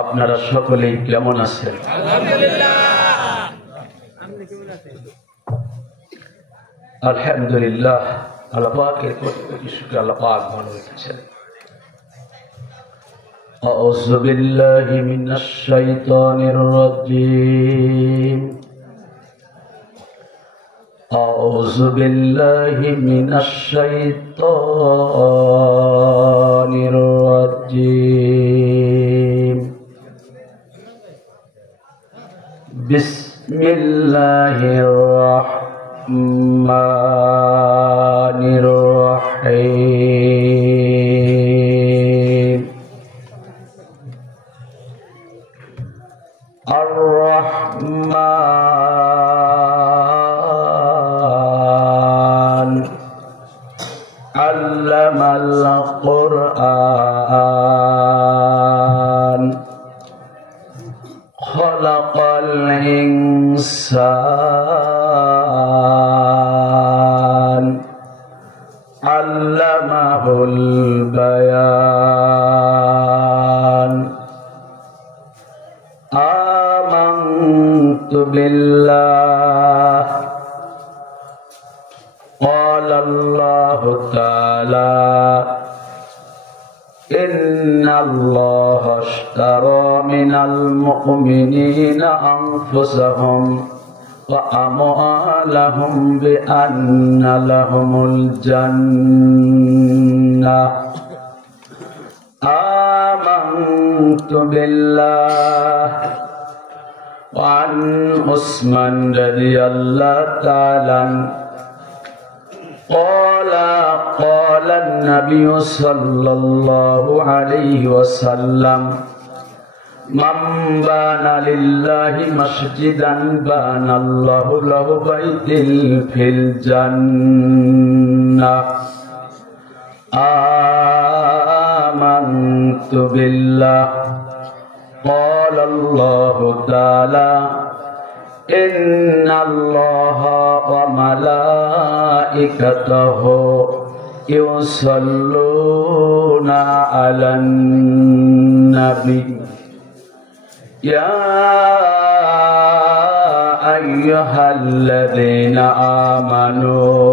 আপনারা সকলেই কেমন আছেন? আলহামদুলিল্লাহ, আল্লাহ পাকের কোটি শুকর। আল্লাহ পাক ভালো রেখেছেন। আউযু বিল্লাহি মিনাশ শাইতানির রাজীম। আউযু বিল্লাহি মিনাশ শাইতানির রাজীম। বিসমিল্লাহির রাহমানির রাহিম। আর-রাহমান আল্লামাল কুরআন খালাকাল ইনসান আল্লামাহুল বায়ান। আমানতু বিল্লাহ ক্বালা আল্লাহু তাআলা ইন্নাল্লাহা আশতারা মিনাল মুমিনিনা আনফুসাহুম ওয়া আমওয়ালাহুম বিআন্না লাহুমুল জান্নাহ। আমানতু বিল্লাহ। وعن عثمان رضي الله تعالى قال النبي صلى الله عليه وسلم من بنى لله مسجدا بنى الله له بيتا في الجنة. آمنت بالله. قال الله تعالى إن الله وملائكته يصلون على النبي يا أيها الذين آمنوا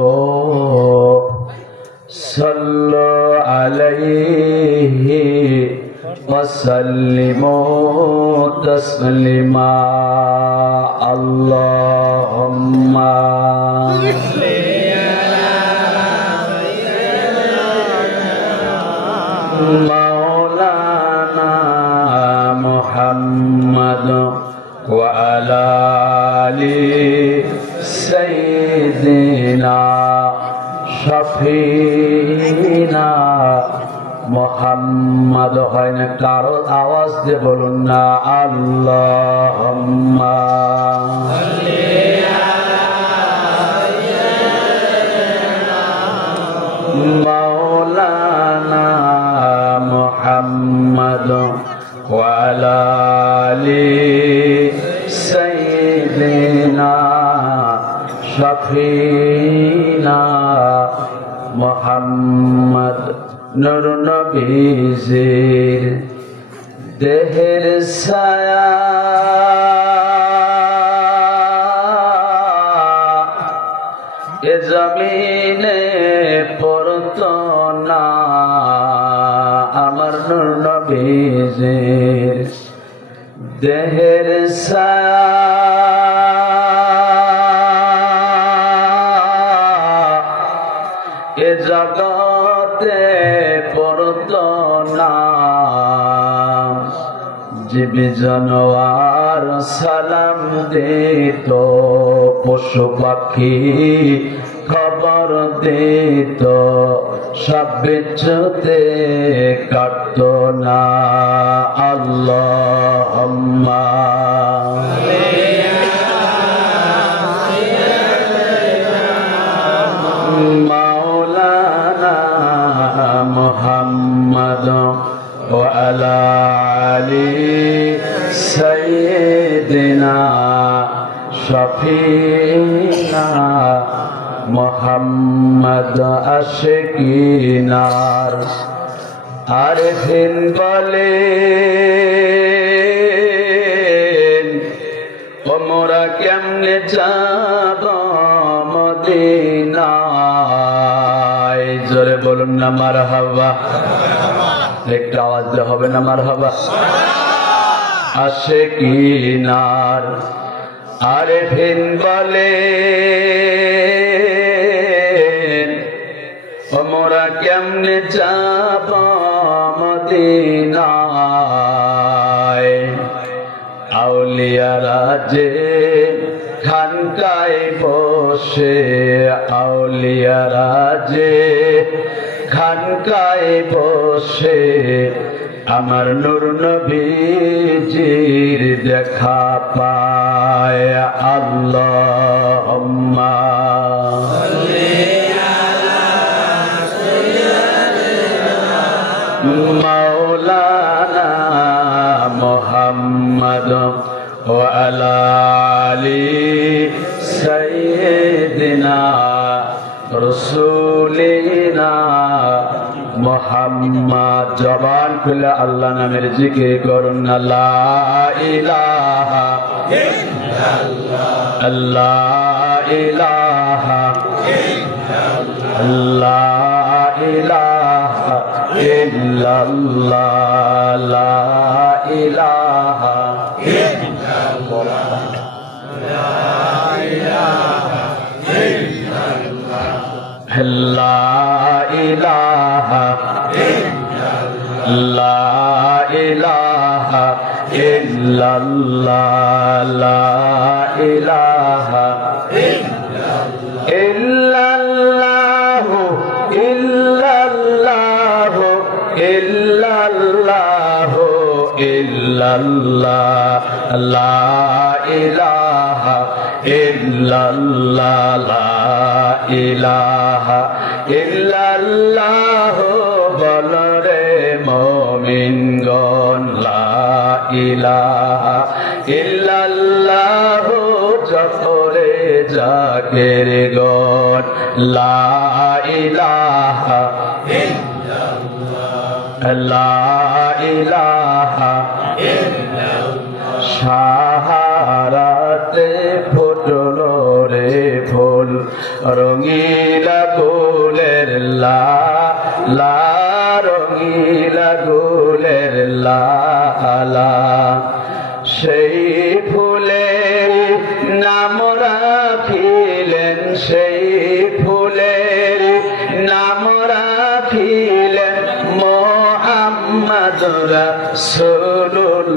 صلوا عليه وسلموا تسليما. اللهم صل على مولانا محمد وعلى آل سيدنا شفينا মোহাম্মদ। হয় না কারো আওয়াজ দিয়ে বলুন না আল্লাহুম্মা মাওলানা মুহাম্মদ ওয়া আলা আলি সাইয়্যিদিনা শাফিনা মুহাম্মদ। নূর নবীজির দেহের ছায়া এ জমিনে পড়তো না। আমার নূর নবীজির দেহের ছায়া এ জগতে পড়তো না। জীবী জানোয়ার সালাম দিত, পশু পাখি খবর দিত, সব বিচ্ছুতে কাটতো না। আল্লাহুম্মা মাওলানা মুহাম্মদ ওয়া আলা আলি সাইয়্যিদিনা শফিনা মুহাম্মদ আশিকিনার আরেফিন বলে ওমরা কেমনে যাব মদিনায়, জোরে বলুন না মারহাবা। একটু আওয়াজ দিলে হবে না মারহাবা? আশিকিনার আরেফিন বলে ওমরা কেমনে যাব মদিনায়, আউলিয়ারা যে খানকায় বসে, আউলিয়ারা যে খানকায় বসে আমার নূর নবীজির দেখা পায়। আল্লাহুম্মা মাওলানা মুহাম্মদ ওয়া আলা আলি সাইয়্যিদিনা রাসূলিনা মুহাম্মদ। জবান খুলে আল্লাহ নামের জিকির করুন। লা ইলাহা ইল্লাল্লাহ, লা ইলাহা ইল্লাল্লাহ, লা ইলাহা ইল্লাল্লাহ, লা ইলাহা ইল্লাল্লাহ, লা ইলাহা ইল্লাল্লাহ, লা ইলাহা ইল্লাল্লাহ, লা ইলাহা ইল্লাল্লাহু ইল্লাল্লাহু ইল্লাল্লাহু ইল্লাল্লাহ, লা ইলাহা ইল্লাল্লাহ, লা ইলাহা ইল্লাল্লাহ। বলরে মুমিনগণ লা ইলাহা ইল্লাল্লাহ, জপরে জাকিরগণ লা ইলাহা ইল্লাল্লাহ, লা ইলাহা ইল্লাল্লাহ। সাহারাতে ফুটলো রে ফুল রঙিলা ফুলের লা রঙিলা ফুলের লালা, সেই ফুলের নাম রাখিলেন, সেই ফুলের নাম রাখিলেন মুহাম্মদ রাসূলুল্লাহ।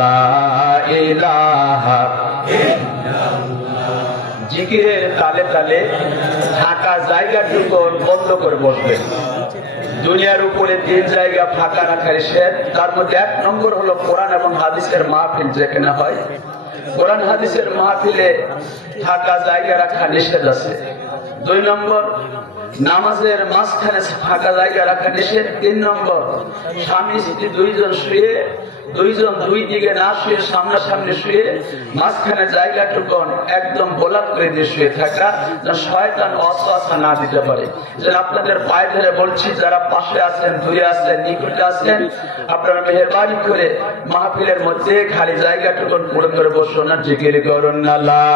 লা ইলাহা ইল্লাল্লাহ। জিকিরের তালে তালে ফাঁকা জায়গাটুকু বন্ধ করে বসবেন। দুনিয়ার উপরে 3 জায়গা ফাঁকা রাখার নিষেধ, তার মধ্যে 1 নম্বর হলো কোরআন এবং হাদিসের মাহফিল যেখানে হয়। কোরআন হাদিসের মাহফিলে ফাঁকা জায়গা রাখা নিষেধ আছে। 2 নম্বর নামাজের মাঝখানে ফাঁকা জায়গা রাখা নিষেধ। 3 নম্বর স্বামী স্ত্রী 2 জন শুয়ে, 2 জন 2 দিকে না শুয়ে সামনাসামনি শুয়ে মাঝখানে জায়গাটুকু একদম গোলাপ করে দিয়ে শুয়ে থাকা, যেন শয়তান ওয়াসওয়াসা না দিতে পারে। যেন আপনাদের পায়ে ধরে বলছি, যারা পাশে আছেন, দূরে আছেন, নিকটে আছেন, আপনারা মেহেরবানি করে মাহফিলের মধ্যে খালি জায়গাটুকু পূরণ করে বসুন না, জিকির করুন না। লা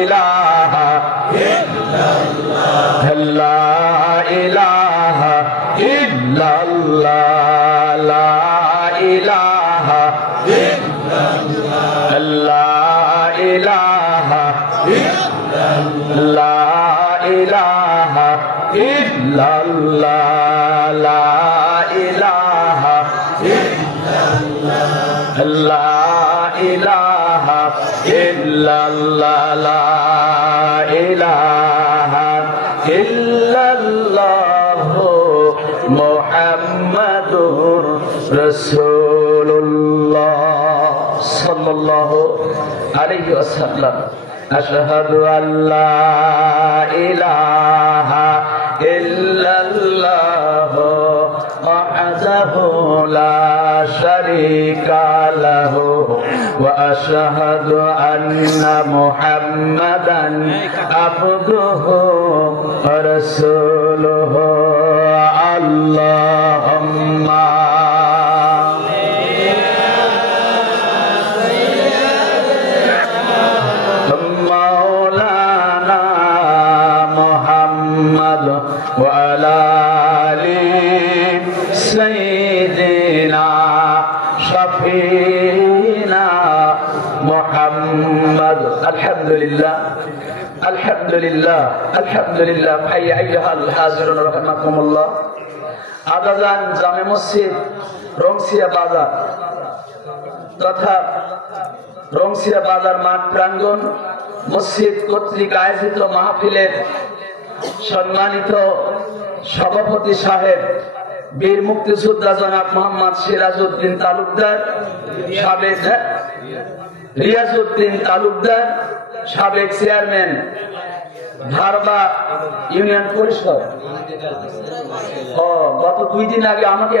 ইলাহা ইল্লাল্লাহ, লা ইলাহা ইল্লাল্লাহ, লা ইলাহা ইল্লাল্লাহ, লা ইলাহা ইল্লাল্লাহ, লা ইলাহা ইল্লাল্লাহ, লা ইলাহা ইল্লাল্লাহ, লা ইলাহা ইল্লাল্লাহ, লা ইলাহা ইল্লাল্লাহ মুহাম্মাদুর রাসূলুল্লাহ সাল্লাল্লাহু আলাইহি ওয়াসাল্লাম। আশহাদু আল্লা ইলাহা ইল্লাল্লাহ ওয়াহদাহু লা শারীকা লাহু وأشهد أن محمدا عبده ورسوله اللهم مولانا محمد وعلى آل سيدنا شفينا محمد الحمد لله الحمد لله الحمد لله حي أيها الحاضرون رحمكم الله আগাজান জামে মসজিদ রংসিয়া বাজার তথা রংসিয়া বাজার মাঠ প্রাঙ্গণ মসজিদ কর্তৃক আয়োজিত মাহফিলের সম্মানিত সভাপতি সাহেব বীর মুক্তিযোদ্ধা জনাব মোহাম্মদ সিরাজউদ্দিন তালুকদার, সাবেক রিয়াজউদ্দিন তালুকদার, সাবেক চেয়ারম্যান ধারবা ইউনিয়ন পরিষদ। গত 2 দিন আগে আমাকে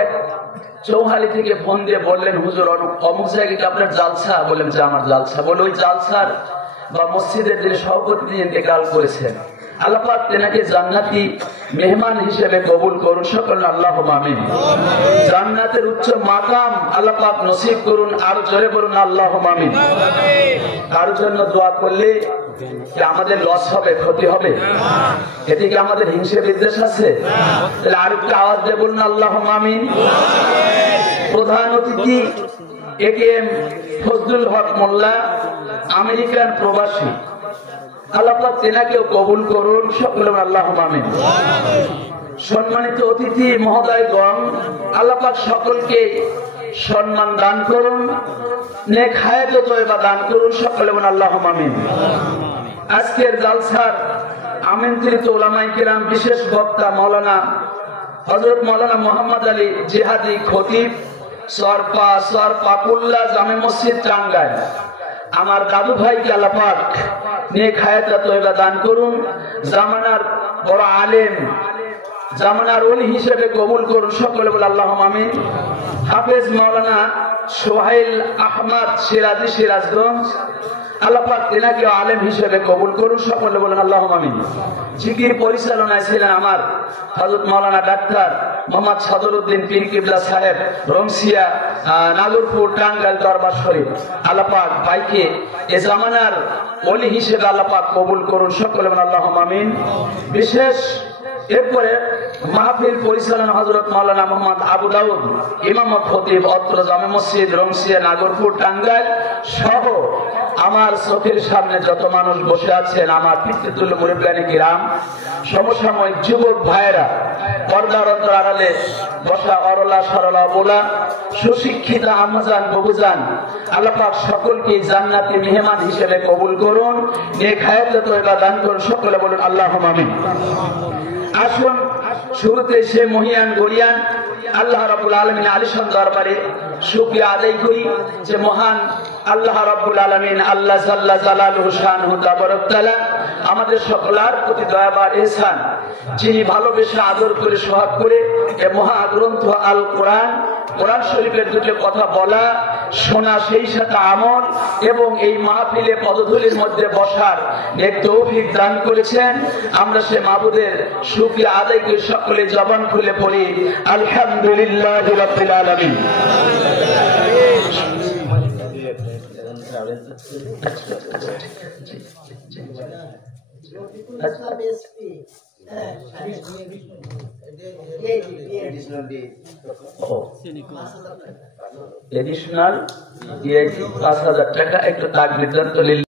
চৌহালি থেকে ফোন দিয়ে বললেন, হুজুর অমুক জায়গায় আপনার জালসা। বললেন যে আমার জালসা। বলে ওই জালসার বা মসজিদের যে সভাপতি দিয়ে ইন্তেকাল করেছেন, আল্লাহ পাক তেনাকে জান্নাতি মেহমান হিসেবে কবুল করুন সকল, আল্লাহুম্মা আমিন। জান্নাতের উচ্চ মাকাম আল্লাহ পাক নসিব করুন, আরো জোরে বলুন আল্লাহুম্মা আমিন। কার জন্য দোয়া করলে কি আমাদের লস হবে, ক্ষতি হবে? এতে কি আমাদের হিংসা বিদ্বেষ আছে? তাহলে আরেকটা আওয়াজ দিয়ে বলুন আল্লাহুম্মা আমিন। প্রধান অতিথি একেএম ফজলুল হক মোল্লা, আমেরিকান প্রবাসী, আল্লাহ পাক তেনাকেও কবুল করুন সকলে, আল্লাহুম্মা আমিন। সম্মানিত অতিথি মহোদয়গণ, আল্লাহ পাক সকলকে সম্মান দান করুন, নেক হায়াত ও তয়বা দান করুন সকলে, আল্লাহুম্মা আমিন। আজকের জালসার আমন্ত্রিত উলামায়ে কিরাম, বিশেষ বক্তা মাওলানা হযরত মাওলানা মুহাম্মদ আলী জিহাদি খতিব, সরপাকুল্লা জামে মসজিদ টাঙ্গাইল। আমার দাদু ভাইকে আল্লাহ পাক নেক হায়াত ও তয়বা দান করুন, জামানার বড় আলেম, জামানার ওলি হিসেবে কবুল করুন সকলে, বলে আল্লাহুম্মা আমিন। হাফেজ মাওলানা সোহাইল আহমদ সিরাজি, সিরাজগঞ্জ, আল্লাহ পাক তেনাকে আলেম হিসেবে কবুল করুন সকলে, বলেন আল্লাহুম্মা আমিন। জিকির পরিচালনায় ছিলেন আমার হযরত মাওলানা ডাক্তার মোহাম্মদ সদরউদ্দিন পীর কিবলা সাহেব, রংসিয়া নাগরপুর টাঙ্গাইল দরবার শরীফ। আল্লাহ পাক ভাইকে এ জামানার ওলি হিসেবে আল্লাহ পাক কবুল করুন সকলে, বলেন আল্লাহুম্মা আমিন। বিশেষ এরপরে মাহফিল পরিচালনা হযরত মাওলানা মোহাম্মদ আবু দাউদ, ইমাম ও খতিব, অত্র জামে মসজিদ রংসিয়া নাগরপুর টাঙ্গাইল সহ আমার চোখের সামনে যত মানুষ বসে আছেন, আমার পিতৃতুল্য মুরব্বিয়ানে কিরাম, সমসাময়িক যুবক ভাইয়েরা, পর্দার অন্তর আড়ালে বসা অরলা সরলা বোলা সুশিক্ষিত আম্মাজান বাবুজান, আল্লাহ পাক সকলকে জান্নাতি মেহমান হিসেবে কবুল করুন, নেক হায়াত ও তয়বা দান করুন সকলে, বলুন আল্লাহুম্মা আমিন। আসুন শুরুতে সে মহিয়ান গরিয়ান আল্লাহ রাব্বুল আলামিন আলিশান দরবারে শুকরিয়া আদায় করি যে মহান আল্লাহ রাব্বুল আলামিন আল্লাহ জাল্লা জালালুহু শানুহু তাবারাক তাআলা আমাদের সকলের প্রতি দয়াবান ইহসান, যিনি ভালোবেসে আদর করে সোহাগ করে এই মহাগ্রন্থ আল কোরআন, কোরআন শরীফের দুটো কথা বলা শোনা, সেই সাথে আমল এবং এই মাহফিলে পদধূলির মধ্যে বসার এক তৌফিক দান করেছেন। আমরা সে মাবুদের শুকরিয়া আদায় করে সকলে জবান খুলে পড়ি আলহামদুলিল্লাহি রাব্বিল আলামিন। এডিশনাল ৫,০০০ টাকা একটু তাকবীর দেন তো।